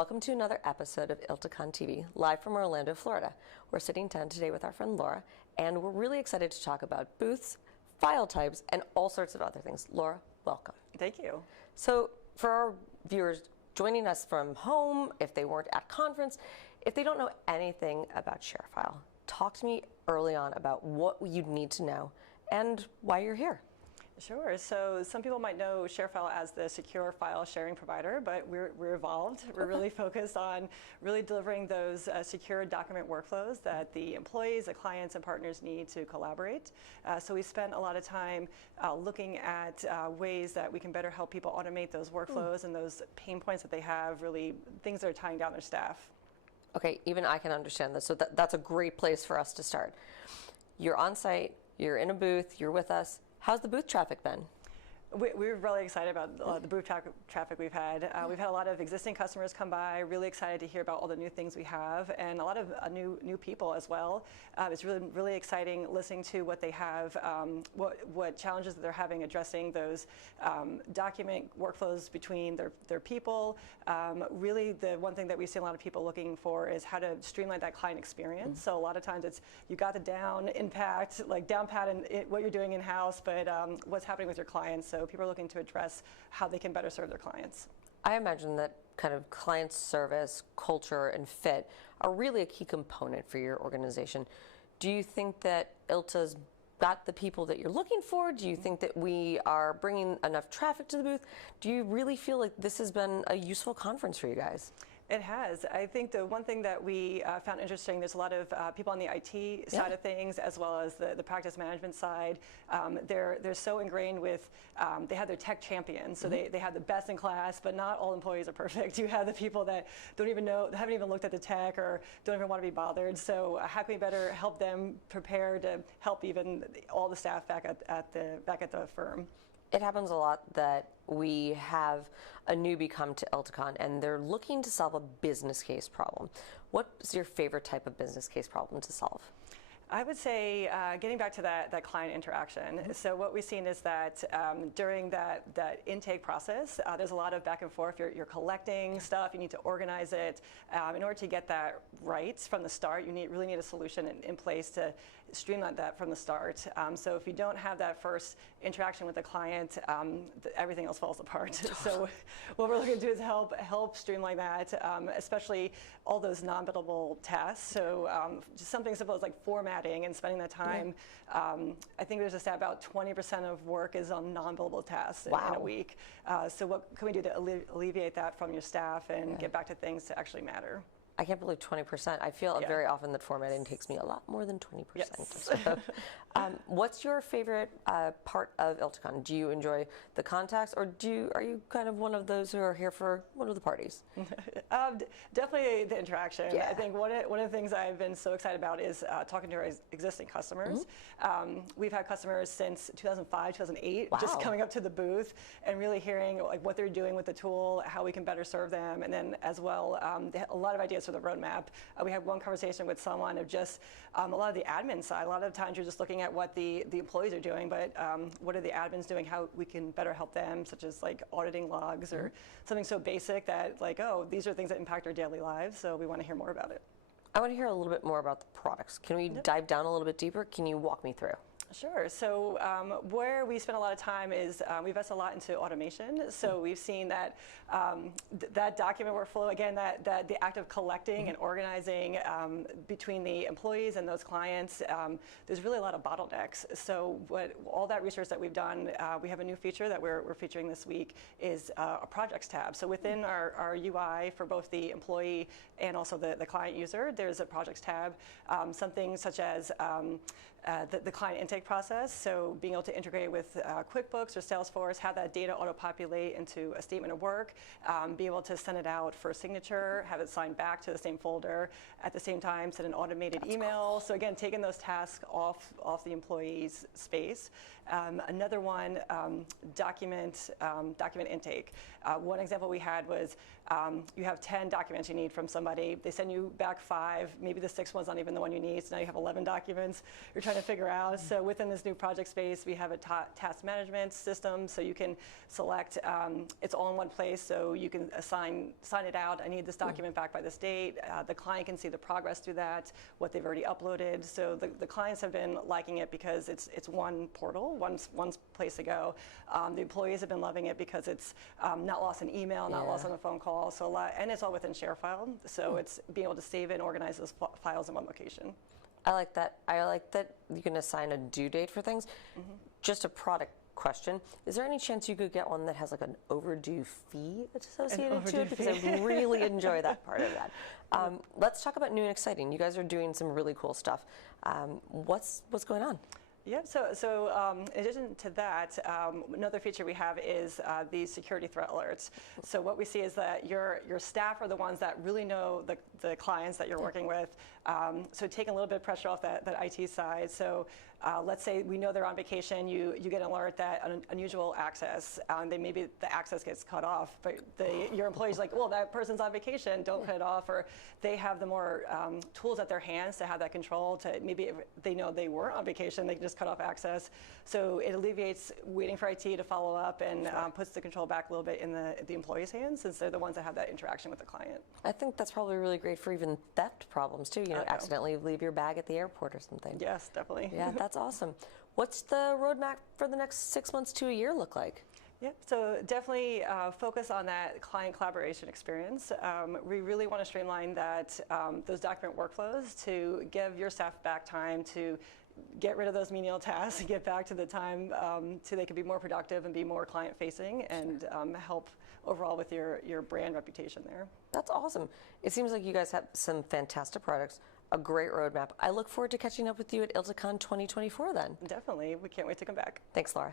Welcome to another episode of ILTACON TV, live from Orlando, Florida. We're sitting down today with our friend Laura, and we're really excited to talk about booths, file types, and all sorts of other things. Laura, welcome. Thank you. So for our viewers joining us from home, if they weren't at conference, if they don't know anything about ShareFile, talk to me early on about what you'd need to know and why you're here. Sure. So some people might know ShareFile as the secure file sharing provider, but we're evolved. We're really focused on really delivering those secure document workflows that the employees, the clients, and partners need to collaborate. So we spent a lot of time looking at ways that we can better help people automate those workflows and those pain points that they have, really things that are tying down their staff. Okay, even I can understand this, so that's a great place for us to start. You're on site, you're in a booth, you're with us. How's the booth traffic been? We're really excited about the booth traffic we've had. We've had a lot of existing customers come by, really excited to hear about all the new things we have, and a lot of new people as well. It's really exciting listening to what they have, what challenges that they're having addressing those document workflows between their people. Really, the one thing that we see a lot of people looking for is how to streamline that client experience. So a lot of times it's you got the down pat in what you're doing in-house, but what's happening with your clients. So people are looking to address how they can better serve their clients. I imagine that kind of client service, culture, and fit are really a key component for your organization. Do you think that ILTA's got the people that you're looking for? Do you think that we are bringing enough traffic to the booth? Do you really feel like this has been a useful conference for you guys? It has. I think the one thing that we found interesting, there's a lot of people on the IT side of things, as well as the practice management side. They're so ingrained with, they have their tech champions, so they have the best in class, but not all employees are perfect. You have the people that don't even know, haven't even looked at the tech or don't even want to be bothered. So how can we better help them prepare to help even all the staff back at the firm? It happens a lot that we have a newbie come to ILTACON and they're looking to solve a business case problem. What's your favorite type of business case problem to solve? I would say getting back to that client interaction. So what we've seen is that during that intake process, there's a lot of back and forth. You're collecting stuff. You need to organize it. In order to get that right from the start, you really need a solution in place to streamline that from the start. So if you don't have that first interaction with the client, everything else falls apart. So what we're looking to do is help streamline that, especially all those non-billable tasks. So just something simple as like formatting and spending that time. I think there's a stat about 20% of work is on non-billable tasks in a week. So what can we do to alleviate that from your staff and get back to things that actually matter? I can't believe 20%. I feel very often that formatting takes me a lot more than 20%. Yes. So, what's your favorite part of ILTACON? Do you enjoy the contacts, or are you kind of one of those who are here for one of the parties? Definitely the interaction. Yeah. I think one of the things I've been so excited about is talking to our existing customers. We've had customers since 2005, 2008, just coming up to the booth and really hearing like what they're doing with the tool, how we can better serve them, and then as well, they had a lot of ideas for the roadmap. We had one conversation with someone of just a lot of the admin side. A lot of times you're just looking at what the employees are doing, but what are the admins doing, how we can better help them, such as like auditing logs or something so basic that like, oh, these are things that impact our daily lives, so we want to hear more about it. I want to hear a little bit more about the products. Can we dive down a little bit deeper? Can you walk me through? Sure. So where we spend a lot of time is we invest a lot into automation. So we've seen that that document workflow, again, that the act of collecting and organizing between the employees and those clients, there's really a lot of bottlenecks. So all that research that we've done, we have a new feature that we're featuring this week is a projects tab. So within our UI for both the employee and also the client user, there's a projects tab, something such as the client intake process, so being able to integrate with QuickBooks or Salesforce, have that data auto-populate into a statement of work, be able to send it out for signature, have it signed back to the same folder, at the same time send an automated email. So again, taking those tasks off the employee's space. Another one, document intake. One example we had was you have 10 documents you need from somebody. They send you back 5. 5, maybe the 6th one's not even the one you need, so now you have 11 documents you're trying to figure out. So within this new project space, we have a task management system, so you can select, it's all in one place, so you can sign it out. I need this document back by this date. The client can see the progress through that, what they've already uploaded. So the clients have been liking it because it's one portal, one place to go. The employees have been loving it because it's not lost in email, not lost on a phone call, so and it's all within ShareFile, so it's being able to save it and organize those files in one location. I like that. I like that you can assign a due date for things. Just a product question. Is there any chance you could get one that has like an overdue fee associated to it? Because I really enjoy that part of that. Let's talk about new and exciting. You guys are doing some really cool stuff. What's going on? Yep, so in addition to that, another feature we have is the security threat alerts. So what we see is that your staff are the ones that really know the clients that you're working with. So taking a little bit of pressure off that IT side. So let's say we know they're on vacation, you get an alert that unusual access, then maybe the access gets cut off, but your employee's like, well, that person's on vacation, don't cut it off, or they have the more tools at their hands to have that control, to maybe if they know they were on vacation, they can just cut off access. So it alleviates waiting for IT to follow up and puts the control back a little bit in the employee's hands, since they're the ones that have that interaction with the client. I think that's probably really great for even theft problems too, you know, accidentally leave your bag at the airport or something. Yes, definitely. Yeah, that's awesome. What's the roadmap for the next 6 months to a year look like? Yep, so definitely focus on that client collaboration experience. We really want to streamline that, those document workflows to give your staff back time to get rid of those menial tasks, get back to the time so they can be more productive and be more client facing, and help overall with your brand reputation there. That's awesome. It seems like you guys have some fantastic products, a great roadmap. I look forward to catching up with you at ILTACON 2024 then. Definitely, we can't wait to come back. Thanks, Laura.